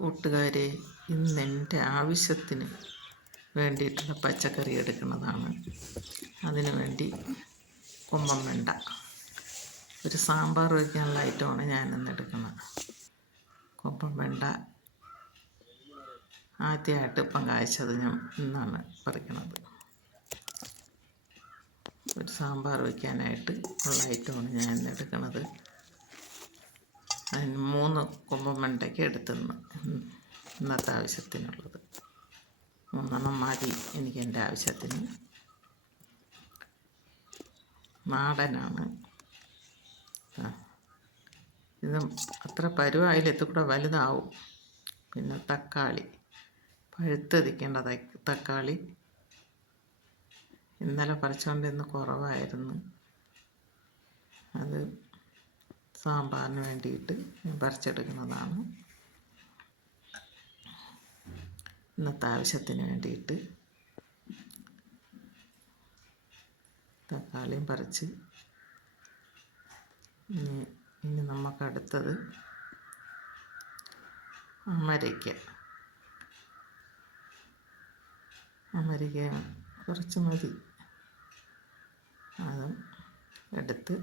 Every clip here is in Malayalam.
കൂട്ടുകാരെ, ഇന്ന് എൻ്റെ ആവശ്യത്തിന് വേണ്ടിയിട്ടുള്ള പച്ചക്കറി എടുക്കുന്നതാണ്. അതിനു വേണ്ടി കൊമ്പൻ വെണ്ട ഒരു സാമ്പാർ വയ്ക്കാനുള്ള ഐറ്റമാണ് ഞാനിന്ന് എടുക്കുന്നത്. കൊമ്പൻ വെണ്ട ആദ്യമായിട്ട് ഇപ്പം കായ്ച്ചത് ഞാൻ ഇന്നാണ് പറിക്കുന്നത്. ഒരു സാമ്പാർ വയ്ക്കാനായിട്ട് ഉള്ള ഐറ്റമാണ് ഞാൻ ഇന്ന് എടുക്കുന്നത്. അതിന് 3 കൊമ്പൻ വെണ്ടയ്ക്ക് എടുത്തുനിന്ന് ഇന്നത്തെ ആവശ്യത്തിനുള്ളത് 3 മതി എനിക്ക്. എൻ്റെ ആവശ്യത്തിന് നാടനാണ്. ഇത് അത്ര പരുവായിലെത്തി കൂടെ വലുതാവും. പിന്നെ തക്കാളി, പഴുത്തിരിക്കേണ്ട തക്കാളി ഇന്നലെ പറിച്ചുകൊണ്ട് ഇന്ന് കുറവായിരുന്നു. അത് സാമ്പാറിന് വേണ്ടിയിട്ട് പറിച്ചെടുക്കുന്നതാണ്. ഇന്നത്തെ ആവശ്യത്തിന് വേണ്ടിയിട്ട് തക്കാളിയും പറിച്ച് ഇനി നമുക്കടുത്തത് അമരിക്ക കുറച്ച് മതി. അതും എടുത്ത്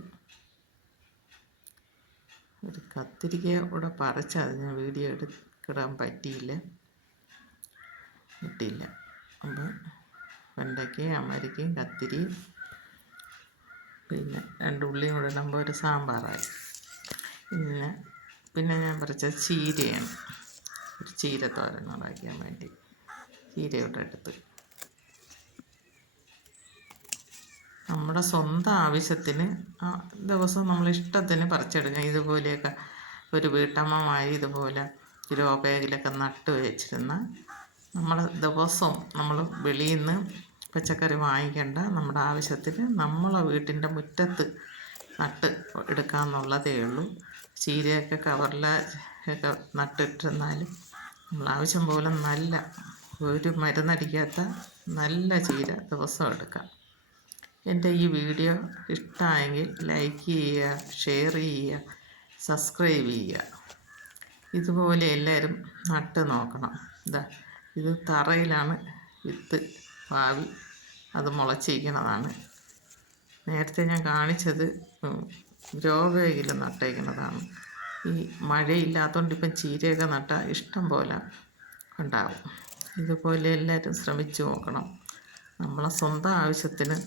ഒരു കത്തിരിക്ക കൂടെ പറിച്ചത് ഞാൻ വീഡിയോ എടുക്കിടാൻ പറ്റിയില്ല. അപ്പം വെണ്ടയ്ക്കയും അമരിക്കയും കത്തിരിയും പിന്നെ 2 ഉള്ളിയും കൂടെ ഇടുമ്പോൾ ഒരു സാമ്പാറായി. പിന്നെ ഞാൻ പറിച്ചത് ചീരയാണ്. ഒരു ചീരത്തോരൻ ഉണ്ടാക്കാൻ വേണ്ടി ചീരയോടെ എടുത്ത് നമ്മുടെ സ്വന്തം ആവശ്യത്തിന് ദിവസം നമ്മൾ ഇഷ്ടത്തിന് പറിച്ചെടുക്കാം. ഇതുപോലെയൊക്കെ ഒരു വീട്ടമ്മമാർ ഇതുപോലെ ഗ്രോ ബാഗിലൊക്കെ നട്ട് വെച്ചിരുന്ന നമ്മൾ ദിവസവും നമ്മൾ വെളിയിൽ നിന്ന് പച്ചക്കറി വാങ്ങിക്കേണ്ട, നമ്മുടെ ആവശ്യത്തിന് നമ്മളെ വീട്ടിൻ്റെ മുറ്റത്ത് നട്ട് എടുക്കാമെന്നുള്ളതേ ഉള്ളൂ. ചീരയൊക്കെ കവറിലൊക്കെ നട്ടിട്ടിരുന്നാലും നമ്മൾ ആവശ്യം പോലെ നല്ല ഒരു മരുന്നടിക്കാത്ത നല്ല ചീര ദിവസം എടുക്കാം. എൻ്റെ ഈ വീഡിയോ ഇഷ്ടമായെങ്കിൽ ലൈക്ക് ചെയ്യുക, ഷെയർ ചെയ്യുക, സബ്സ്ക്രൈബ് ചെയ്യുക. ഇതുപോലെ എല്ലാവരും നട്ട് നോക്കണം. ഇത് തറയിലാണ് വിത്ത് പാവി അത് മുളച്ചിരിക്കുന്നതാണ്. നേരത്തെ ഞാൻ കാണിച്ചത് ഗ്രോ ബാഗിൽ നട്ടേക്കുന്നതാണ്. ഈ മഴയില്ലാത്തതുകൊണ്ട് ഇപ്പം ചീരയൊക്കെ നട്ടാൽ ഇഷ്ടം പോലെ ഉണ്ടാവും. ഇതുപോലെ എല്ലാവരും ശ്രമിച്ചു നോക്കണം. നമ്മളെ സ്വന്തം ആവശ്യത്തിന്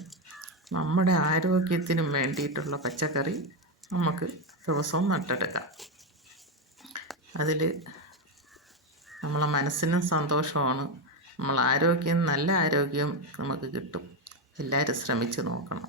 നമ്മുടെ ആരോഗ്യത്തിനും വേണ്ടിയിട്ടുള്ള പച്ചക്കറി നമുക്ക് ദിവസവും നട്ടെടുക്കാം. അതിൽ നമ്മളെ മനസ്സിനും സന്തോഷമാണ്, നമ്മളെ നല്ല ആരോഗ്യം നമുക്ക് കിട്ടും. എല്ലാവരും ശ്രമിച്ചു നോക്കണം.